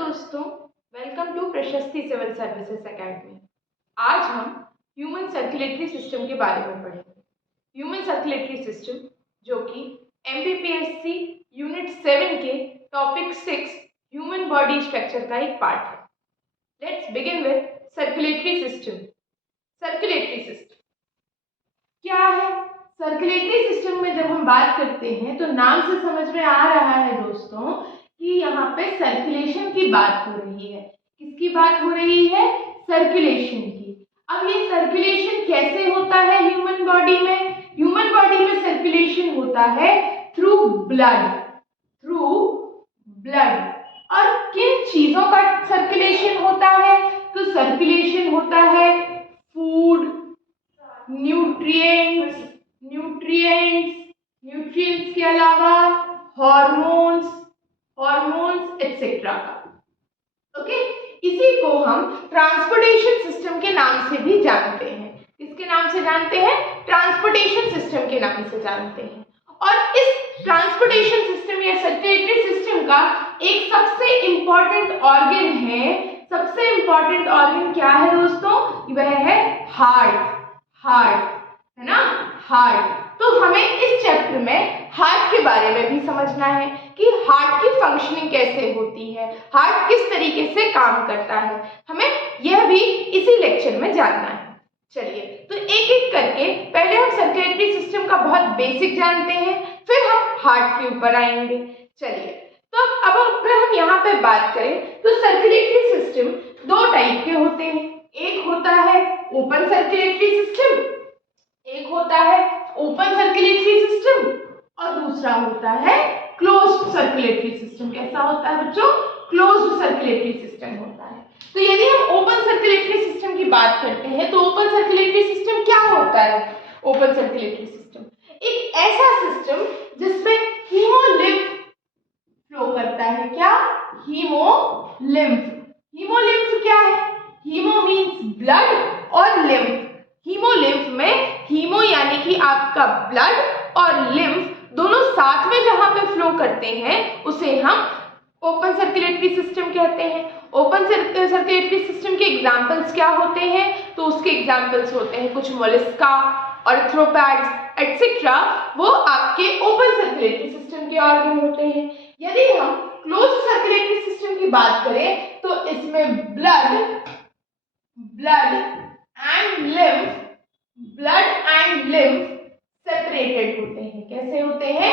दोस्तों, welcome to प्रशस्ति civil services academy. आज हम ह्यूमन सर्कुलेटरी सिस्टम के बारे में पढ़ेंगे। ह्यूमन सर्कुलेटरी सिस्टम जो कि एमपीपीएससी यूनिट 7 के टॉपिक 6 ह्यूमन बॉडी स्ट्रक्चर का एक पार्ट है। Let's begin with circulatory system. Circulatory system क्या है? सर्कुलेटरी सिस्टम में जब हम बात करते हैं तो नाम से समझ में आ रहा है दोस्तों कि यहाँ पे सर्कुलेशन की बात हो रही है। किसकी बात हो रही है? सर्कुलेशन की। अब ये सर्कुलेशन कैसे होता है ह्यूमन बॉडी में? ह्यूमन बॉडी में सर्कुलेशन होता है थ्रू ब्लड। और किन चीजों का सर्कुलेशन होता है? तो सर्कुलेशन होता है फूड, न्यूट्रिएंट्स के अलावा हॉर्मोन्स एक्सेट्रा का। ओके, इसी को हम ट्रांसपोर्टेशन सिस्टम के नाम से भी जानते हैं। किसके नाम से जानते हैं? ट्रांसपोर्टेशन सिस्टम के नाम से जानते हैं। और इस ट्रांसपोर्टेशन सिस्टम या सर्कुलेटरी सिस्टम का एक सबसे इंपॉर्टेंट ऑर्गन है। सबसे इंपॉर्टेंट ऑर्गन क्या है दोस्तों? वह है हार्ट, है ना? हार्ट। तो हमें इस चैप्टर में हार्ट के बारे में भी समझना है कि हार्ट की फंक्शनिंग कैसे होती है, हार्ट किस तरीके से काम करता है। हमें यह भी इसी लेक्चर में जानना है। चलिए, तो एक एक करके पहले हम सर्कुलेटरी सिस्टम का बहुत बेसिक जानते हैं, फिर हम हार्ट के ऊपर आएंगे। चलिए, तो अब अगर हम यहाँ पे बात करें तो सर्कुलेटरी सिस्टम दो टाइप के होते हैं। एक होता है ओपन सर्कुलेटरी सिस्टम, एक होता है ओपन सर्कुलेटरी सिस्टम और दूसरा होता है क्लोज्ड सर्कुलेटरी सिस्टम। कैसा होता है बच्चों? क्लोज्ड सर्कुलेटरी सिस्टम होता है। तो यदि हम ओपन सर्कुलेटरी सिस्टम की बात करते हैं तो ओपन सर्कुलेटरी सिस्टम क्या होता है? ओपन सर्कुलेटरी सिस्टम एक ऐसा सिस्टम जिसमें हीमोलिम्फ फ्लो करता है। क्या? हीमोलिम्फ क्या है? हीमो मीन्स ब्लड और लिम्फ। हीमोलिम्फ में हीमो यानी कि आपका ब्लड और लिम्फ दोनों साथ में जहां पे फ्लो करते हैं उसे हम ओपन सर्कुलेटरी सिस्टम कहते हैं। ओपन सर्कुलेटरी सिस्टम के एग्जांपल्स क्या होते हैं? तो उसके एग्जांपल्स होते हैं कुछ मोलस्का, आर्थ्रोपैड्स एक्सेट्रा। वो आपके ओपन सर्कुलेटरी सिस्टम के ऑर्गन होते हैं। यदि हम क्लोज्ड सर्कुलेटरी सिस्टम की बात करें तो इसमें ब्लड एंड लिम्फ सेपरेटेड होते हैं। कैसे होते हैं?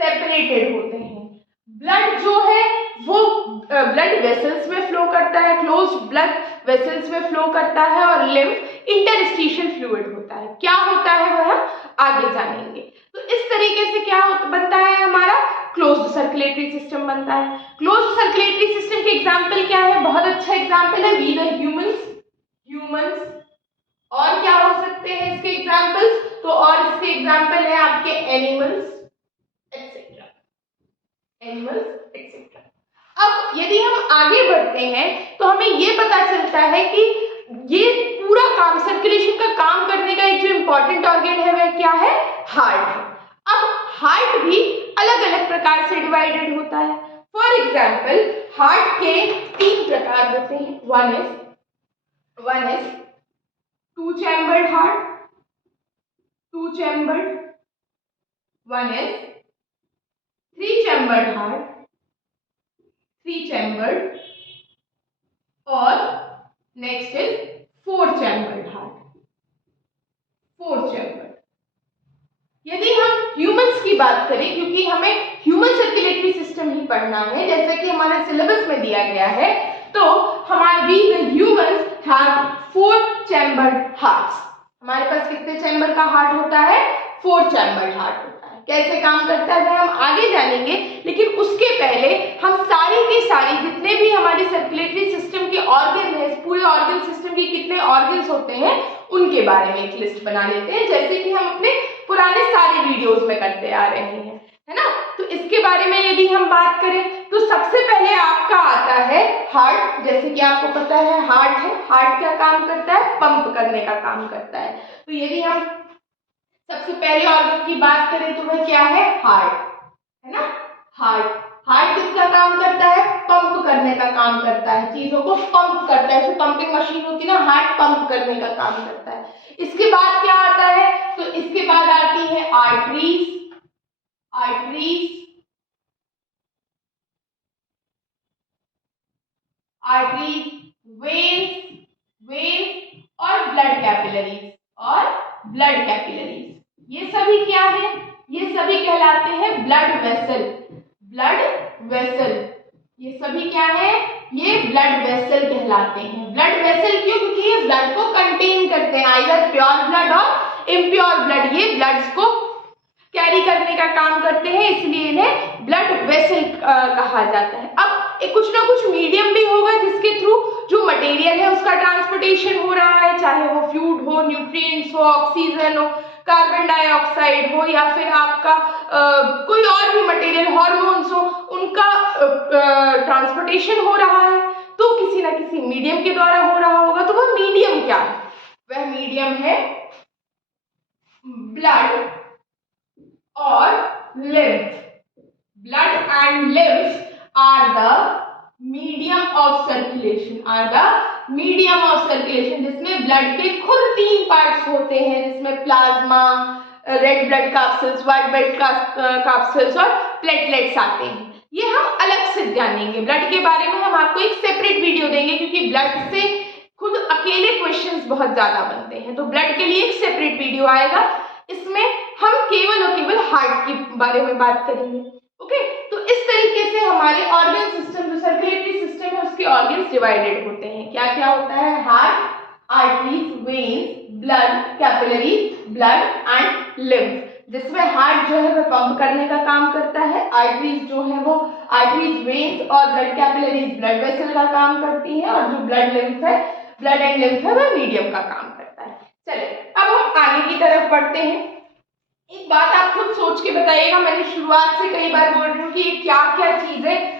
सेपरेटेड होते हैं। ब्लड जो है वो ब्लड वेसल्स में फ्लो करता है, क्लोज्ड ब्लड वेसल्स में फ्लो करता है, और लिम्फ इंटरस्टिशियल फ्लूइड होता है। क्या होता है वह हम आगे जानेंगे। तो इस तरीके से क्या बनता है? हमारा क्लोज्ड सर्कुलेटरी सिस्टम बनता है। क्लोज्ड सर्कुलेटरी सिस्टम के एग्जांपल क्या है? बहुत अच्छा एग्जांपल है वी द ह्यूमंस। और क्या हो सकते हैं इसके एग्जांपल्स? तो और इसके एग्जांपल है आपके एनिमल्स एक्सेट्रा। अब यदि हम आगे बढ़ते हैं तो हमें ये पता चलता है कि ये पूरा काम, सर्कुलेशन का काम करने का एक जो इंपॉर्टेंट ऑर्गन है वह क्या है? हार्ट। अब हार्ट भी अलग अलग प्रकार से डिवाइडेड होता है। फॉर एग्जाम्पल, हार्ट के 3 प्रकार होते हैं। One is two chambered heart, one is three chambered heart, और next is four chambered heart, यदि हम ह्यूमंस की बात करें, क्योंकि हमें ह्यूमन सर्कुलेटरी सिस्टम ही पढ़ना है जैसे कि हमारे सिलेबस में दिया गया है, तो हमारे ह्यूमंस हैव 4 चैम्बर्ड हार्ट्स। हमारे पास कितने चैम्बर का हार्ट होता है? 4 चैम्बर्ड हार्ट होता है। कैसे काम करता है वह हम आगे जानेंगे, लेकिन उसके पहले हम सारी की सारी जितने भी हमारे सर्कुलेटरी सिस्टम के ऑर्गन है, पूरे ऑर्गन सिस्टम के कितने ऑर्गन्स होते हैं उनके बारे में एक लिस्ट बना लेते हैं, जैसे कि हम अपने पुराने सारे वीडियोस में करते आ रहे हैं, है ना? तो इसके बारे में यदि हम बात करें तो सबसे पहले आपका आता है हार्ट। जैसे कि आपको पता है हार्ट है, हार्ट क्या काम करता है? पंप करने का काम करता है। तो यदि हम सबसे पहले ऑर्गन की बात करें तो वह क्या है? हार्ट, है ना? हार्ट किसका काम करता है? पंप करने का काम करता है, चीजों को पंप करता है, जो पंपिंग मशीन होती है ना, हार्ट पंप करने का काम करता है। इसके बाद क्या आता है, तो इसके बाद आती है arteries, arteries, arteries, veins, veins और ब्लड कैपिलरीज, और ब्लड कैपिलरीज। ये सभी क्या है, ये सभी कहलाते हैं ब्लड वेसल, ब्लड वेसल। ये सभी क्या है, ये ब्लड वेसल कहलाते हैं। ब्लड वेसल क्यों, क्योंकि ये ब्लड को कंटेन करते हैं, आइदर प्योर ब्लड और इम्प्योर ब्लड, ये ब्लड्स को कैरी करने का काम करते हैं, इसलिए इन्हें ब्लड वेसल कहा जाता है। अब कुछ ना कुछ मीडियम भी होगा जिसके थ्रू जो मटेरियल है उसका ट्रांसपोर्टेशन हो रहा है, चाहे वो फ्लूइड हो, न्यूट्रिएंट्स हो, ऑक्सीजन हो, कार्बन डाइऑक्साइड हो, या फिर आपका कोई और भी मटेरियल, हार्मोन्स हो, उनका ट्रांसपोर्टेशन हो रहा है, तो किसी ना किसी मीडियम के द्वारा हो रहा होगा। तो वह मीडियम क्या है, वह मीडियम है ब्लड और lymph. Blood and lymph are the medium of circulation, are the medium of circulation, जिसमें ब्लड के खुद 3 पार्ट्स होते हैं, जिसमें plasma, red blood capsules, white blood capsules और प्लेटलेट्स आते हैं। ये हम अलग से जानेंगे, ब्लड के बारे में हम आपको एक सेपरेट वीडियो देंगे, क्योंकि ब्लड से खुद अकेले क्वेश्चंस बहुत ज्यादा बनते हैं, तो ब्लड के लिए एक सेपरेट वीडियो आएगा। इसमें हम केवल और केवल हार्ट के बारे में बात करेंगे। ओके, तो इस तरीके से हमारे ऑर्गन सिस्टम, जो सर्कुलेटरी सिस्टम है, उसके ऑर्गन्स डिवाइडेड होते हैं। क्या क्या होता है, heart, arteries, veins, blood capillaries, blood and lymph. जिसमें हार्ट जो है वह पंप करने का काम करता है, आर्टरीज जो है वो आर्टरीज, वेन्स और ब्लड कैपिलरीज ब्लड वेसल का काम करती है, और जो ब्लड लिम्फ है, ब्लड एंड लिम्फ है, वह मीडियम का काम करता है। चलिए अब हम आगे की तरफ बढ़ते हैं। एक बात आप खुद सोच के बताइएगा, मैंने शुरुआत से कई बार बोल रही हूँ कि ये क्या क्या चीजें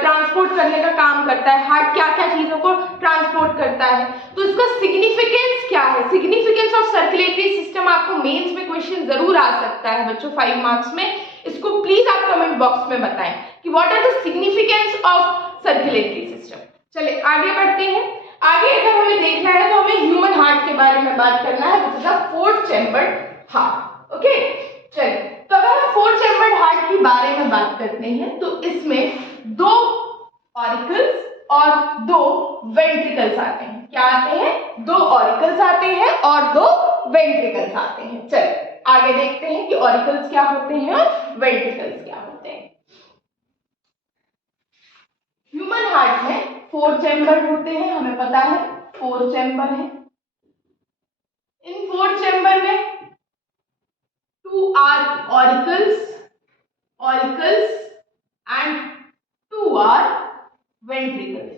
ट्रांसपोर्ट करने का काम करता है, हार्ट क्या क्या चीजों को ट्रांसपोर्ट करता है, तो इसका सिग्निफिकेंस क्या है। सिग्निफिकेंस ऑफ सर्कुलेटरी सिस्टम आपको मेंस में क्वेश्चन जरूर आ सकता है बच्चों, 5 मार्क्स में। इसको प्लीज आप कमेंट बॉक्स में बताएं कि what are the significance of circulatory system. चलिए आगे बढ़ते हैं। आगे अगर हमें देखना है तो हमें ह्यूमन हार्ट के बारे में बात करना है, which is the 4 chambered heart. Okay, चलिए तो अगर हम 4 चैम्बर्ड हार्ट के बारे में बात करते हैं तो इसमें 2 ऑरिकल्स और 2 वेंट्रिकल्स आते हैं। क्या आते हैं, 2 ऑरिकल्स आते हैं और 2 वेंट्रिकल्स आते हैं। चलिए आगे देखते हैं कि ऑरिकल्स क्या होते हैं और वेंट्रिकल्स क्या होते हैं। ह्यूमन हार्ट में 4 चैम्बर होते हैं, हमें पता है 4 चैम्बर है। इन 4 चैम्बर में 2 are auricles, auricles and 2 are ventricles,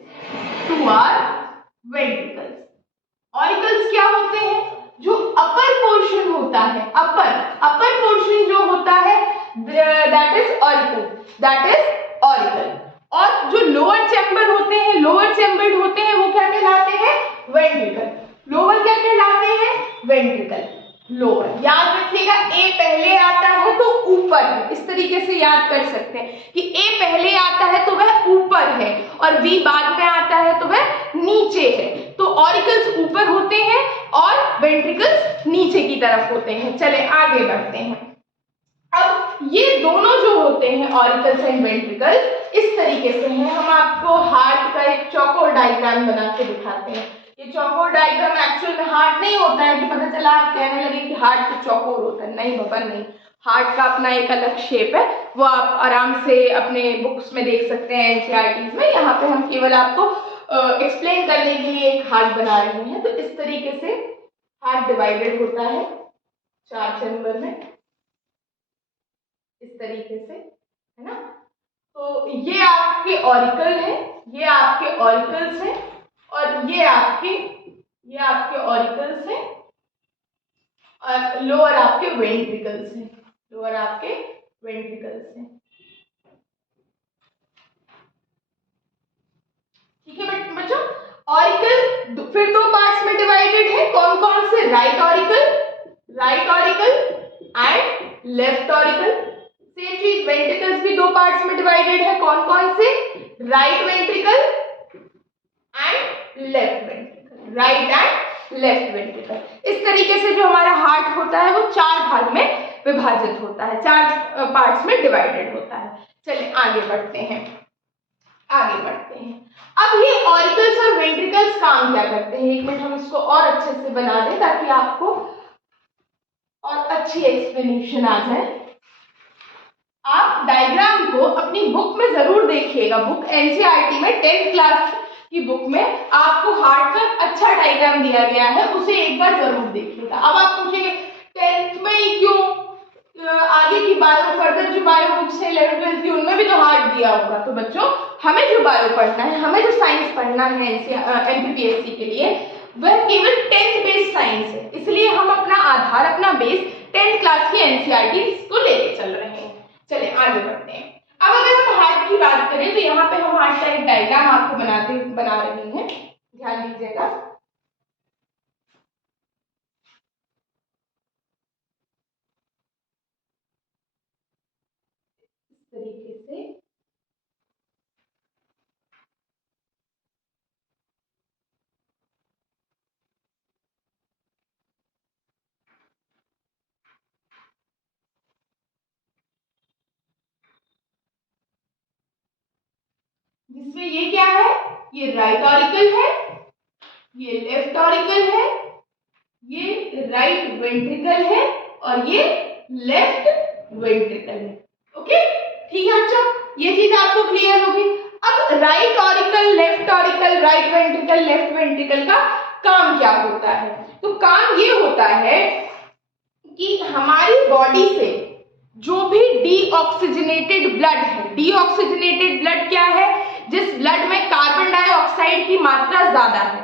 2 are ventricles। Auricles क्या होते हैं, जो अपर पोर्शन होता है, अपर पोर्शन जो होता है that is auricle, that is auricle. और जो लोअर चैम्बर होते हैं, लोअर चैम्बर्ड होते हैं, वो क्या कहलाते हैं, वेंट्रिकल। लोअर क्या कहलाते हैं, वेंट्रिकल, लोअर। याद रखिएगा ए पहले आता है तो ऊपर है, इस तरीके से याद कर सकते हैं कि ए पहले आता है तो वह ऊपर है और वी बाद में आता है तो वह नीचे है। तो ऑरिकल्स ऊपर होते हैं और वेंट्रिकल्स नीचे की तरफ होते हैं। चले आगे बढ़ते हैं। अब ये दोनों जो होते हैं ऑरिकल्स एंड वेंट्रिकल्स इस तरीके से हैं। हम आपको हार्ट का एक चौकोर डायग्राम बना के दिखाते हैं। ये चौकोर डायग्राम एक्चुअल में हार्ट नहीं होता है कि पता चला आप कहने लगे कि हार्ट तो चौकोर होता है। नहीं बाबा नहीं, हार्ट का अपना एक अलग शेप है, वो आप आराम से अपने बुक्स में देख सकते हैं, एनसीईआरटीज में। यहाँ पे हम केवल आपको एक्सप्लेन करने के लिए एक हार्ट बना रहे हैं। तो इस तरीके से हार्ट डिवाइडेड होता है 4 चैम्बर में, इस तरीके से, है ना। तो ये आपके ऑरिकल है, ये आपके ऑरिकल्स हैं और ये आपके ऑरिकल्स हैं और लोअर आपके वेंट्रिकल्स हैं, लोअर आपके वेंट्रिकल्स हैं। ठीक है बच्चों, ऑरिकल फिर 2 पार्ट्स में डिवाइडेड है। कौन कौन से, right auricle and left auricle. Same चीज वेंट्रिकल्स भी 2 पार्ट्स में डिवाइडेड है। कौन कौन से, right ventricle left ventricle, right and left ventricle. इस तरीके से जो हमारा हार्ट होता है वो 4 भाग में विभाजित होता है, 4 पार्ट्स में डिवाइडेड होता है। चलिए आगे बढ़ते हैं, आगे बढ़ते हैं। अब ये ऑरिकल्स और वेंट्रिकल्स काम क्या करते हैं, एक मिनट हम इसको और अच्छे से बना दें ताकि आपको और अच्छी एक्सप्लेनेशन आ जाए। आप डायग्राम को अपनी बुक में जरूर देखिएगा, बुक एनसीईआरटी में 10th क्लास की बुक में आपको हार्ट का अच्छा डायग्राम दिया गया है, उसे एक बार जरूर देखिएगा। अब आप पूछेंगे 10th में ही क्यों, आगे की बायो फर्दर जो बायो बुक्स है 11th 12th की उनमें भी तो हार्ट दिया होगा। तो बच्चों हमें जो बायो पढ़ना है, हमें जो साइंस पढ़ना है एमपीपीएससी के लिए, वह केवल 10th बेस्ड साइंस है, इसलिए हम अपना आधार, अपना बेस 10th क्लास की एनसीईआरटी को लेके चल रहे हैं। चलिए आगे बढ़ते हैं। अब अगर हम हार्ट की बात करें तो यहाँ पे हम हार्ट का एक डायग्राम आपको बना रहे हैं, ध्यान दीजिएगा। इस तरीके से जिसमें ये क्या है, ये राइट ऑरिकल है, ये लेफ्ट ऑरिकल है, ये राइट वेंट्रिकल है और ये लेफ्ट वेंट्रिकल है। ओके ठीक है बच्चों, ये चीज आपको क्लियर होगी। अब right auricle, left auricle, right ventricle, left ventricle का काम क्या होता है? तो काम ये होता है कि हमारी बॉडी से जो भी डीऑक्सीजनेटेड ब्लड है, डीऑक्सीजनेटेड ब्लड क्या है, जिस ब्लड में कार्बन डाइऑक्साइड की मात्रा ज्यादा है,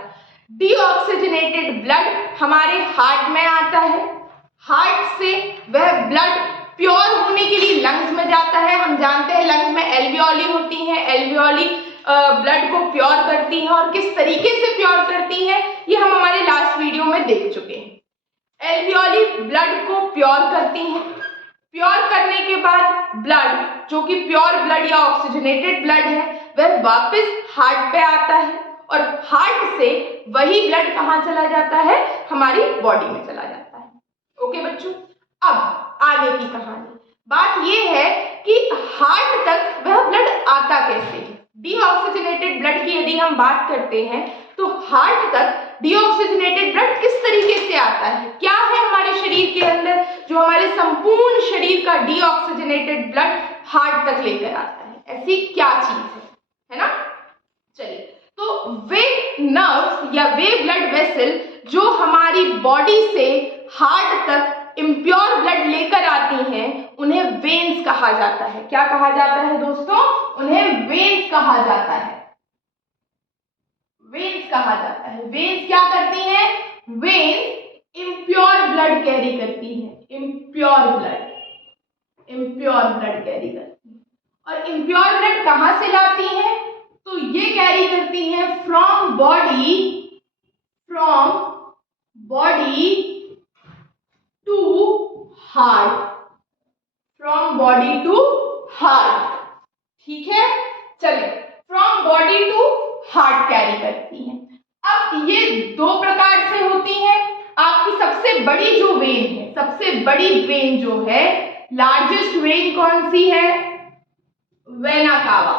डीऑक्सीजनेटेड ब्लड हमारे हार्ट में आता है। हार्ट से वह ब्लड प्योर होने के लिए लंग्स में जाता है। हम जानते हैं लंग्स में एल्वियोली होती हैं, एल्वियोली ब्लड को प्योर करती हैं, और किस तरीके से प्योर करती हैं ये हम हमारे लास्ट वीडियो में देख चुके हैं। एल्वियोली ब्लड को प्योर करती हैं, प्योर करने के बाद ब्लड जो कि प्योर ब्लड या ऑक्सीजनेटेड ब्लड है वह वापस हार्ट पे आता है, और हार्ट से वही ब्लड कहाँ चला जाता है, हमारी बॉडी में चला जाता है। ओके बच्चों, अब आगे की कहानी, बात यह है कि हार्ट तक वह ब्लड आता कैसे है। डीऑक्सीजनेटेड ब्लड की यदि हम बात करते हैं तो हार्ट तक डीऑक्सीजनेटेड ब्लड किस तरीके से आता है, क्या है हमारे शरीर के अंदर जो हमारे संपूर्ण शरीर का डीऑक्सीजनेटेड ब्लड हार्ट तक लेकर आता है, ऐसी क्या चीज है ना। चलिए, तो वे नर्व्स या वे ब्लड वेसल जो हमारी बॉडी से हार्ट तक इम्प्योर ब्लड लेकर आती हैं उन्हें वेन्स कहा जाता है। क्या कहा जाता है दोस्तों, उन्हें वेन्स कहा जाता है, वेन्स कहा जाता है। वेन्स क्या करती हैं, वेन्स इम्प्योर ब्लड कैरी करती हैं, इम्प्योर ब्लड कैरी करती हैं। और इम्प्योर ब्लड कहां से लाती हैं, तो ये कैरी करती हैं from body to heart, from body to heart. ठीक है, चलिए, from body to heart carry करती हैं। अब ये 2 प्रकार से होती हैं। आपकी सबसे बड़ी जो वेन है, सबसे बड़ी वेन जो है, लार्जेस्ट वेन कौन सी है, vena cava,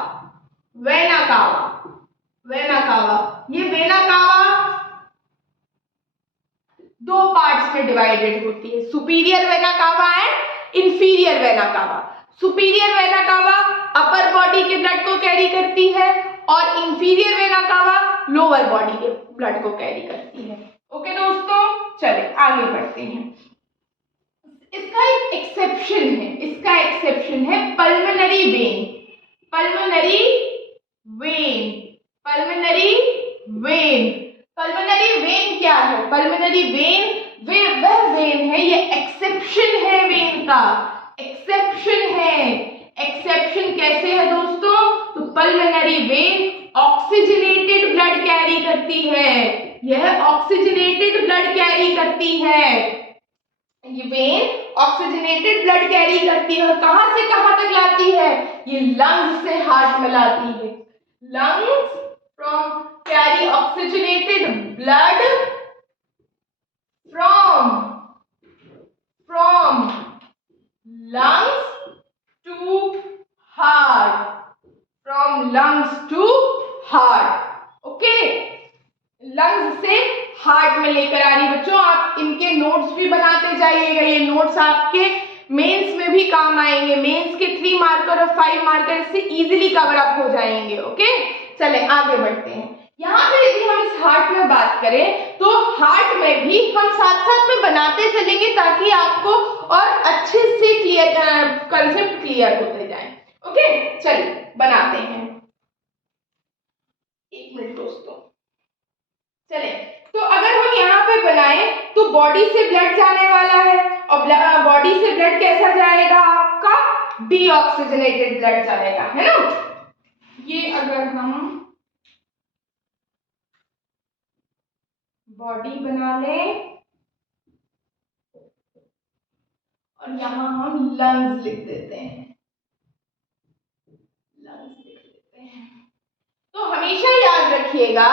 vena cava, vena cava. ये वेना कावा 2 पार्ट्स में डिवाइडेड होती है, सुपीरियर वेना कावा and inferior vena cava. Superior vena cava upper body के ब्लड को कैरी करती है और inferior vena cava lower body के ब्लड को कैरी करती है। ओके दोस्तों, चले आगे बढ़ते हैं। इसका एक एक्सेप्शन है, इसका एक्सेप्शन है pulmonary vein, pulmonary vein, pulmonary vein. Pulmonary vein क्या है, पल्मोनरी वेन वह वेन है, ये एक्सेप्शन है वेन का, एक्सेप्शन है। एक्सेप्शन कैसे है दोस्तों, तो pulmonary vein oxygenated blood carry करती है, यह ऑक्सीजनेटेड ब्लड कैरी करती है। ये वेन ऑक्सीजनेटेड ब्लड कैरी करती है और कहां से कहां तक लाती है, ये लंग्स से हार्ट में लाती है। Lungs from carry oxygenated blood from lungs to heart, from lungs to heart. Okay, lungs से हार्ट में लेकर आ रही बच्चों। आप इनके नोट्स भी बनाते जाइएगा, ये नोट्स आपके मेंस में भी काम आएंगे। मेंस के 3 मार्कर और 5 मार्कर से इजीली कवर अप हो जाएंगे। ओके, चलें आगे बढ़ते हैं। यहाँ पे यदि हम इस हार्ट में बात करें तो हार्ट में भी हम साथ साथ में बनाते चलेंगे ताकि आपको और अच्छे से कंसेप्ट क्लियर होते जाए। ओके, चलिए बनाते हैं। 1 मिनट दोस्तों, चले। तो अगर हम यहाँ पे बनाएं तो बॉडी से ब्लड जाने वाला है और बॉडी से ब्लड कैसा जाएगा? आपका डीऑक्सीजनेटेड ब्लड जाएगा, है ना। ये अगर हम बॉडी बना लें और यहाँ हम लंग्स लिख देते हैं, तो हमेशा याद रखिएगा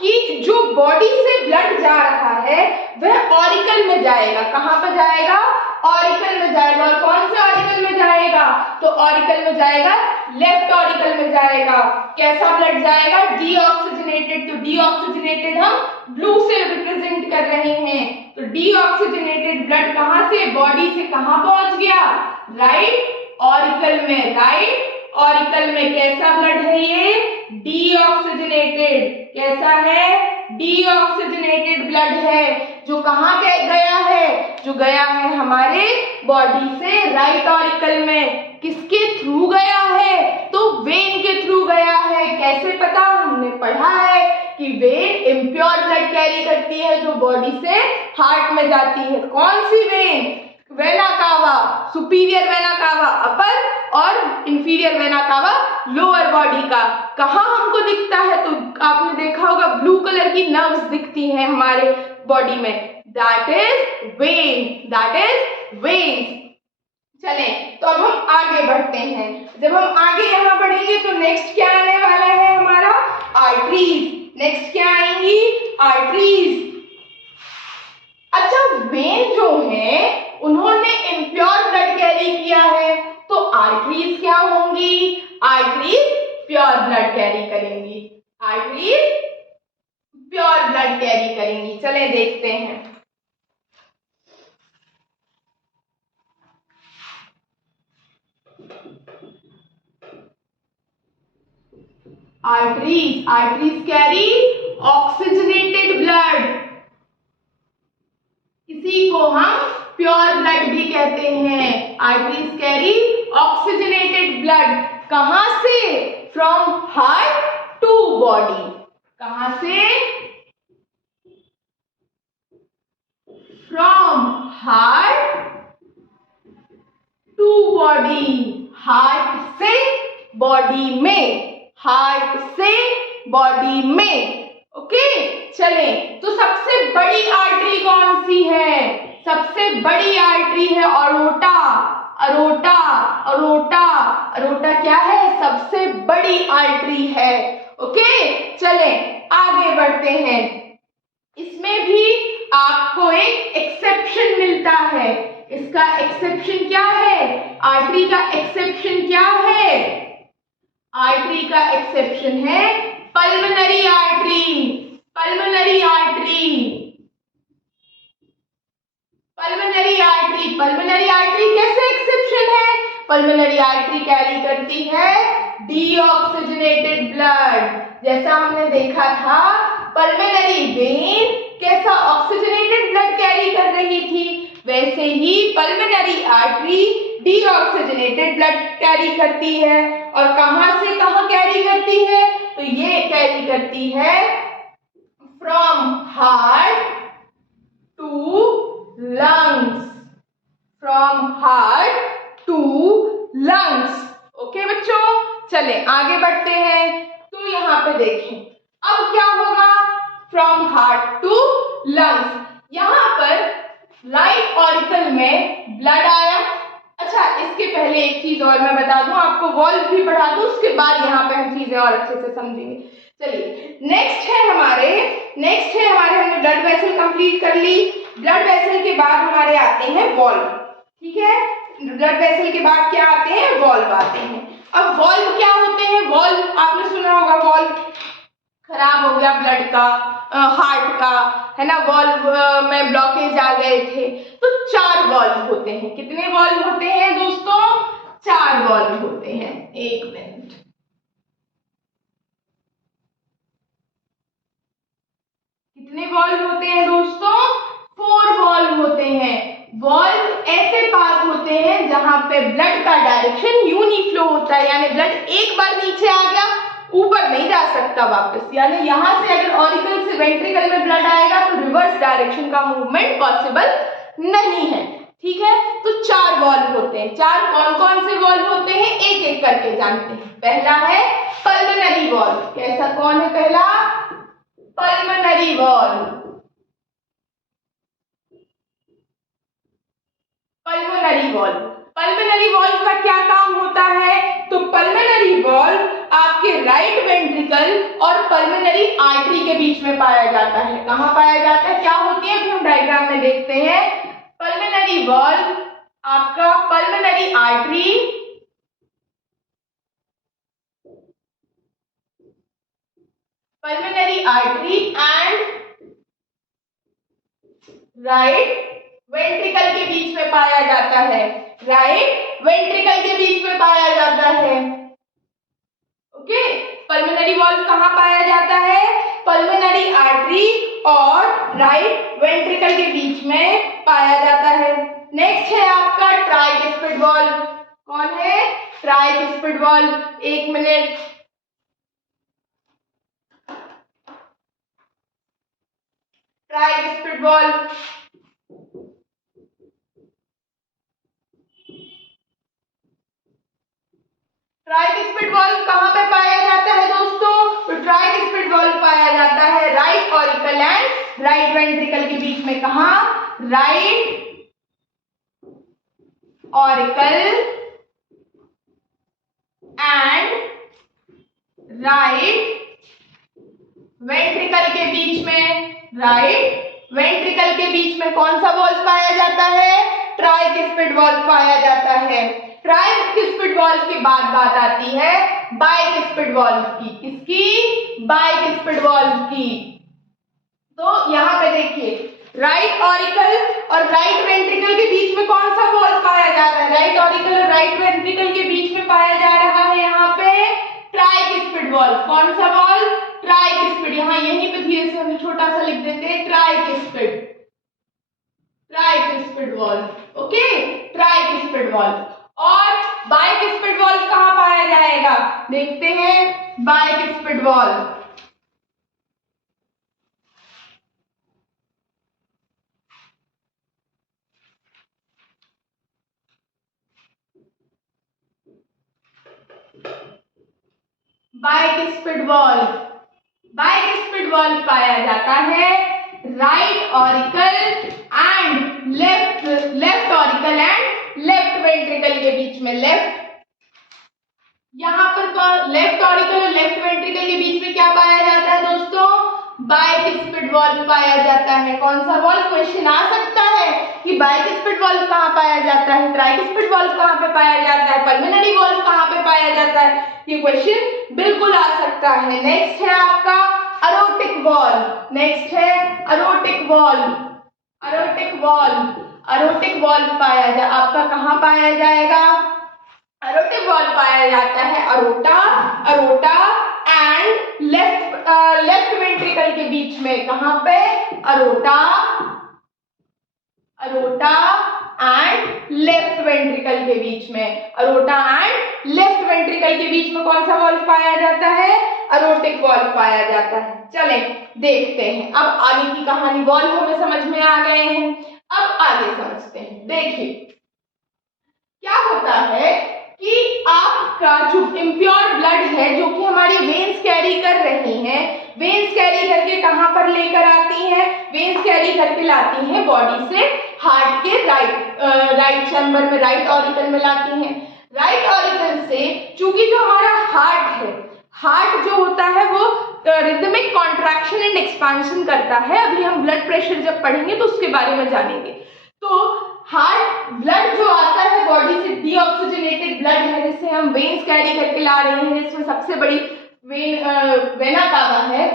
कि जो बॉडी से ब्लड जा रहा है वह ऑरिकल में जाएगा। कहां पर जाएगा? ऑरिकल में जाएगा। और कौन से ऑरिकल में जाएगा? तो ऑरिकल में जाएगा, लेफ्ट ऑरिकल में जाएगा। कैसा ब्लड जाएगा? डीऑक्सीजनेटेड। तो डीऑक्सीजनेटेड हम ब्लू से रिप्रेजेंट कर रहे हैं। तो डीऑक्सीजनेटेड ब्लड कहां से, बॉडी से कहां पहुंच गया? राइट ऑरिकल में। राइट ऑरिकल में कैसा ब्लड है? ये डीऑक्सीजनेटेड। कैसा है? डीऑक्सीजनेटेड ब्लड है। जो कहां गया है? जो गया है हमारे बॉडी से राइट ऑरिकल में। किसके थ्रू गया है? तो वेन के थ्रू गया है। कैसे पता? हमने पढ़ा है कि वेन इम्प्योर ब्लड कैरी करती है जो बॉडी से हार्ट में जाती है। कौन सी vein? Vena cava, superior vena cava upper और inferior vena cava lower body का। कहाँ हमको दिखता है? तो आपने देखा होगा ब्लू कलर की नर्व्स दिखती हैं हमारे बॉडी में, that is when, that is when. चले, तो अब हम आगे बढ़ते हैं। जब हम आगे यहाँ बढ़ेंगे तो नेक्स्ट क्या आने वाला है हमारा? आर्टरीज। नेक्स्ट क्या आएंगी? आर्टरीज। अच्छा, वेन जो है उन्होंने इम्प्योर ब्लड कैरी किया है, तो आर्टरीज क्या होंगी? आर्टरीज प्योर ब्लड कैरी करेंगी। आर्टरीज प्योर ब्लड कैरी करेंगी। चले देखते हैं। Arteries, arteries carry oxygenated blood. इसी को हम प्योर ब्लड भी कहते हैं। Arteries carry oxygenated blood. कहां से? From heart to body. कहां से? From heart to body. Heart से बॉडी में, हार्ट से बॉडी में। ओके, चले। तो सबसे बड़ी आर्टरी कौन सी है? सबसे बड़ी आर्टरी है अरोटा। अरोटा, अरोटा, अरोटा क्या है? सबसे बड़ी आर्टरी है। ओके, चले आगे बढ़ते हैं। इसमें भी आपको एक एक्सेप्शन मिलता है। इसका एक्सेप्शन क्या है? आर्टरी का एक्सेप्शन क्या है? आर्टरी का एक्सेप्शन है pulmonary artery. Pulmonary artery, pulmonary artery. Pulmonary artery कैसे एक्सेप्शन है? पल्मोनरी आर्टरी कैरी करती है डीऑक्सीजनेटेड ब्लड। जैसा हमने देखा था पल्मोनरी वेन कैसा ऑक्सीजनेटेड ब्लड कैरी कर रही थी, वैसे ही pulmonary artery deoxygenated blood carry करती है। और कहां से कहां कैरी करती है? तो ये कैरी करती है from heart to lungs. From heart to lungs. Okay बच्चों, चले आगे बढ़ते हैं। तो यहाँ पे देखें अब क्या होगा? From heart to lungs. यहाँ पर राइट ऑरिकल में ब्लड आया। अच्छा, इसके पहले एक चीज और मैं बता दूं आपको, वॉल्व भी पढ़ा दूं, उसके बाद यहाँ पे हम चीजें और अच्छे से समझेंगे। चलिए नेक्स्ट है हमारे हमने ब्लड वेसल कंप्लीट कर ली। ब्लड वेसल के बाद हमारे आते हैं वॉल्व, ठीक है। ब्लड वेसल के बाद क्या आते हैं, वॉल्व आते हैं। अब वॉल्व क्या होते हैं, वॉल्व आपने सुना होगा, वॉल्व खराब हो गया ब्लड का, हार्ट का, है ना, वॉल्व में ब्लॉकेज आ गए थे, तो 4 वॉल्व होते हैं। कितने वॉल्व होते हैं दोस्तों, 4 वॉल्व होते हैं। एक मिनट, कितने वॉल्व होते हैं दोस्तों, 4 वॉल्व होते हैं। वॉल्व ऐसे पार्ट होते हैं जहां पे ब्लड का डायरेक्शन यूनिफ्लो होता है, यानी ब्लड एक बार नीचे आ गया, ऊपर नहीं जा सकता वापस, यानी यहां से अगर ऑरिकल से वेंट्रिकल में ब्लड आएगा तो रिवर्स डायरेक्शन का मूवमेंट पॉसिबल नहीं है, ठीक है। तो 4 वॉल्व होते हैं। 4 कौन कौन से वॉल्व होते हैं, एक एक करके जानते हैं। पहला है पल्मोनरी वॉल्व। कैसा, कौन है पहला, pulmonary valve. Pulmonary valve, pulmonary valve का क्या काम होता है, तो पल्मोनरी वॉल्व आपके राइट वेंट्रिकल और पल्मोनरी आर्टरी के बीच में पाया जाता है। कहां पाया जाता है, क्या होती है, अभी हम डायग्राम में देखते हैं। पल्मोनरी वॉल्व आपका pulmonary artery and right ventricle के बीच में पाया जाता है, राइट वेंट्रिकल के बीच में पाया जाता है। ओके, पल्मोनरी वॉल्व कहां पाया जाता है, पल्मोनरी आर्टरी और राइट वेंट्रिकल के बीच में पाया जाता है। नेक्स्ट है आपका ट्राइकुस्पिड वॉल्व। कौन है, ट्राइकुस्पिड वॉल्व। एक मिनट, ट्राइकुस्पिड वॉल्व, ट्राइकुस्पिड वॉल्व कहां पे पाया जाता है दोस्तों, तो ट्राइकुस्पिड वॉल्व पाया जाता है right auricle and right ventricle के बीच में। कहां, right auricle and right ventricle के बीच में, राइट वेंट्रिकल के बीच में कौन सा वॉल्व पाया जाता है, ट्राइकुस्पिड वॉल्व पाया जाता है। ट्राइकुस्पिड वॉल्व के बाद बात आती है बाइकुस्पिड वॉल्व की। किसकी, बाइकुस्पिड वॉल्व की। तो यहां पे देखिए, राइट ऑरिकल और राइट वेंट्रिकल के बीच में कौन सा वॉल्व पाया जा रहा है, राइट ऑरिकल और राइट वेंट्रिकल के बीच में पाया जा रहा है यहाँ पे ट्राइकुस्पिड वॉल्व। कौन सा वॉल्व, ट्राइकुस्पिड। यहाँ यहीं पे धीरे से हम छोटा सा लिख देते हैं, tricuspid, tricuspid valve. Okay, tricuspid valve. और बाइकुस्पिड वॉल्व कहां पाया जाएगा, देखते हैं, bicuspid valve. Bicuspid valve, bicuspid valve पाया जाता है right auricle and left auricle and left ventricle के बीच में। लेफ्ट, यहां पर लेफ्ट ऑरिकल और लेफ्ट वेंट्रिकल के बीच में क्या पाया जाता है दोस्तों, बाइकुस्पिड वॉल्व पाया जाता है। कौन सा वॉल्व, क्वेश्चन आ सकता है कि बाइकुस्पिड वॉल्व कहां पाया जाता है, ट्राइकुस्पिड वॉल्व कहां पे पाया जाता है, पल्मोनरी वॉल्व कहां पे पाया जाता है, ये क्वेश्चन बिल्कुल आ सकता है। नेक्स्ट है आपका अरोटिक वॉल्व। नेक्स्ट है अरोटिक वॉल्व, अरोटिक वॉल्व, अरोटिक वॉल्व पाया जा आपका कहां पाया जाएगा, अरोटिक वॉल्व पाया जाता है aorta, aorta and left ventricle के बीच में। कहां पे, aorta, aorta and left ventricle के बीच में। अरोटा एंड लेफ्ट वेंट्रिकल के बीच में कौन सा वॉल्व पाया जाता है, अरोटिक वॉल्व पाया जाता है। चले देखते हैं, अब आगे की कहानी, वॉल्व हमें समझ में आ गए हैं, अब आगे समझते हैं। देखिए क्या होता है कि आपका जो इम्प्योर ब्लड है, जो कि हमारी वेन्स कैरी कर रही हैं, वेन्स कैरी करके कहां पर लेकर आती हैं, वेन्स कैरी करके लाती हैं बॉडी से हार्ट के राइट चैम्बर में, राइट ऑरिकल में लाती हैं। राइट ऑरिकल से चूंकि जो हमारा हार्ट है, हार्ट जो होता है वो रिदमिक कॉन्ट्रैक्शन एंड एक्सपांशन करता है। अभी हम ब्लड प्रेशर जब पढ़ेंगे तो उसके बारे में जानेंगे। तो हार्ट ब्लड जो आता है बॉडी से, डीऑक्सीजनेटेड ब्लड है जिसे हम वेन्स कैरी करके ला रहे हैं, इसमें सबसे बड़ी वेना कावा है,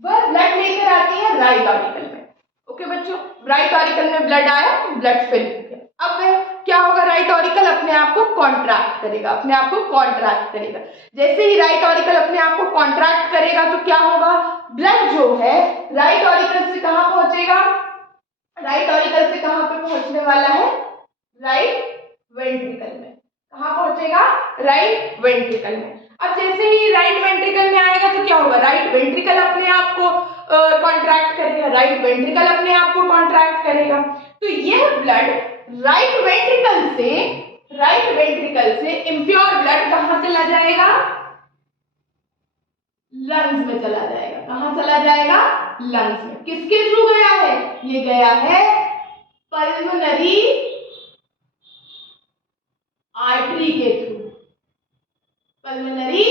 वह ब्लड लेकर आती है राइट ऑरिकल में। ओके बच्चों, राइट ऑरिकल में ब्लड आया, ब्लड फिल हो गया। अब क्या होगा, राइट ऑरिकल अपने आप को कॉन्ट्रैक्ट करेगा, अपने आप को कॉन्ट्रैक्ट करेगा। जैसे ही राइट ऑरिकल अपने आप को कॉन्ट्रैक्ट करेगा तो क्या होगा, ब्लड जो है राइट ऑरिकल से कहां पहुंचेगा, राइट ऑरिकल से कहां पे पहुंचने वाला है, राइट वेंट्रिकल में। कहां पहुंचेगा, राइट वेंट्रिकल में। अब जैसे ही राइट वेंट्रिकल में आएगा तो क्या होगा, राइट वेंट्रिकल अपने आप को कॉन्ट्रैक्ट करेगा, राइट वेंट्रिकल अपने आप को कॉन्ट्रैक्ट करेगा। तो यह ब्लड राइट वेंट्रिकल से इम्प्योर ब्लड कहां चला जाएगा, लंग्स में चला जाएगा। कहां चला जाएगा, लंग्स में। किसके थ्रू गया है, ये गया है पल्मोनरी आर्टरी के थ्रू, पल्मोनरी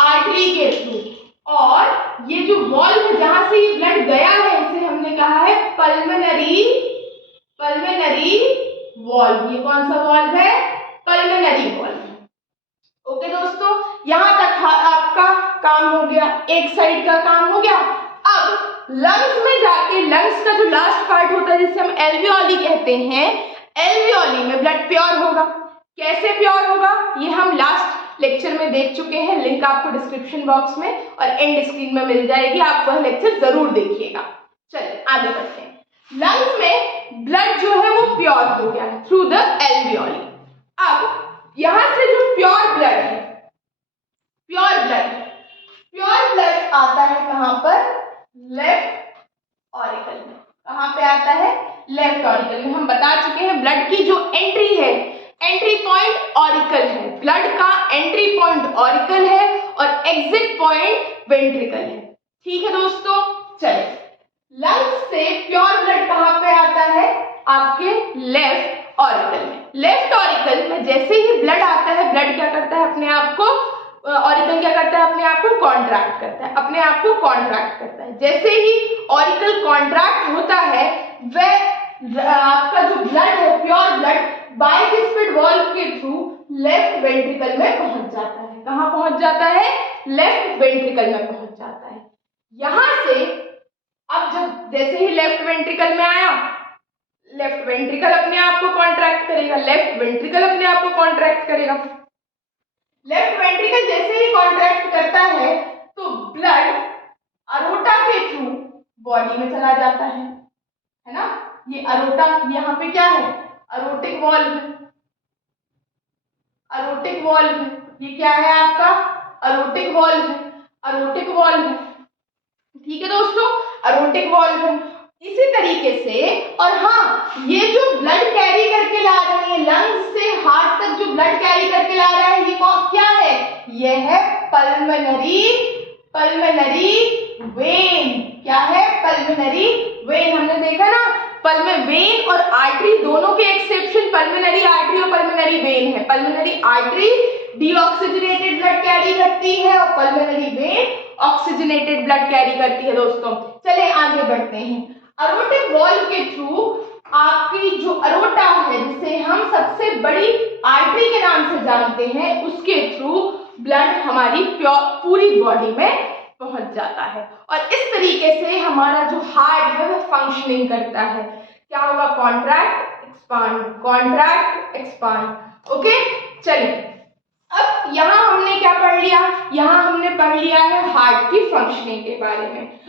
आर्टरी के थ्रू। और ये जो वॉल्व है जहां से ये ब्लड गया है इसे हमने कहा है पल्मोनरी वॉल्व। ये कौन सा वॉल्व है, पल्मोनरी वॉल्व। ओके दोस्तों, यहां तक आपका काम हो गया, एक साइड का काम हो गया। अब लंग्स में जाके, लंग्स का जो लास्ट पार्ट होता है जिसे हम एल्वियोली कहते हैं, एल्वियोली में ब्लड प्योर होगा। कैसे प्योर होगा, ये हम लास्ट लेक्चर में देख चुके हैं, लिंक आपको डिस्क्रिप्शन बॉक्स में और एंड स्क्रीन में मिल जाएगी, आप वह लेक्चर जरूर देखिएगा। चलिए आगे बढ़ते हैं। लंग्स में ब्लड जो है वो प्योर हो गया है थ्रू द एल्वियोली। अब यहां से जो प्योर ब्लड है, प्योर ब्लड आता है कहां पर, लेफ्ट ऑरिकल में। कहां पे आता है, लेफ्ट ऑरिकल में। हम बता चुके हैं ब्लड की जो एंट्री है, एंट्री पॉइंट ऑरिकल है, ब्लड का एंट्री पॉइंट ऑरिकल है और एग्जिट पॉइंट वेंट्रिकल है। ठीक है दोस्तों, चलिए लंग्स से प्योर ब्लड कहां पे आता है, आपके लेफ्ट ऑरिकल में। लेफ्ट ऑरिकल में जैसे ही ब्लड आता है, ब्लड क्या करता है, अपने आप को, ऑरिकल क्या करता है, अपने आप को कॉन्ट्रैक्ट करता है, अपने आप को कॉन्ट्रैक्ट करता है। जैसे ही ऑरिकल कॉन्ट्रैक्ट होता है, वह आपका जो ब्लड है, प्योर ब्लड बाइस्फीड वॉल्व के थ्रू लेफ्ट वेंट्रिकल में पहुंच जाता है। कहां पहुंच जाता है, लेफ्ट वेंट्रिकल में पहुंच जाता है। यहां से अब जब जैसे ही लेफ्ट वेंट्रिकल में आया, लेफ्ट वेंट्रिकल अपने आप को कॉन्ट्रैक्ट करेगा, लेफ्ट वेंट्रिकल अपने आप को कॉन्ट्रैक्ट करेगा। लेफ्ट वेंट्रिकल जैसे ही कॉन्ट्रैक्ट करता है तो ब्लड अरोटा के थ्रू बॉडी में चला जाता है ना। ये अरोटा, यहाँ पे क्या है, अरोटिक वॉल्व, अरोटिक वॉल्व। ये क्या है आपका, अरोटिक वॉल्व है, अरोटिक वॉल्व है। ठीक है दोस्तों, अरोटिक वॉल्व है। इसी तरीके से, और हाँ, ये जो ब्लड कैरी करके ला रही है, लंग्स से हार्ट तक जो ब्लड कैरी करके ला रहा है, ये क्या है, ये है पल्मोनरी वेन। क्या है, पल्मोनरी वेन। हमने देखा ना, वेन और आर्टरी दोनों के एक्सेप्शन पल्मोनरी आर्टरी और पल्मोनरी वेन है। Pulmonary artery deoxygenated blood carry करती है और pulmonary vein oxygenated blood carry करती है। दोस्तों चले आगे बढ़ते हैं। अरोटिक वॉल्व के थ्रू आपकी जो अरोटा है, जिसे हम सबसे बड़ी आर्टरी के नाम से जानते हैं, उसके थ्रू ब्लड हमारी पूरी बॉडी में पहुंच जाता है। और इस तरीके से हमारा जो हार्ट है वो फंक्शनिंग करता है। क्या होगा, contract expand, contract expand. Okay, चलिए अब यहाँ हमने क्या पढ़ लिया, यहाँ हमने पढ़ लिया है हार्ट की फंक्शनिंग के बारे में।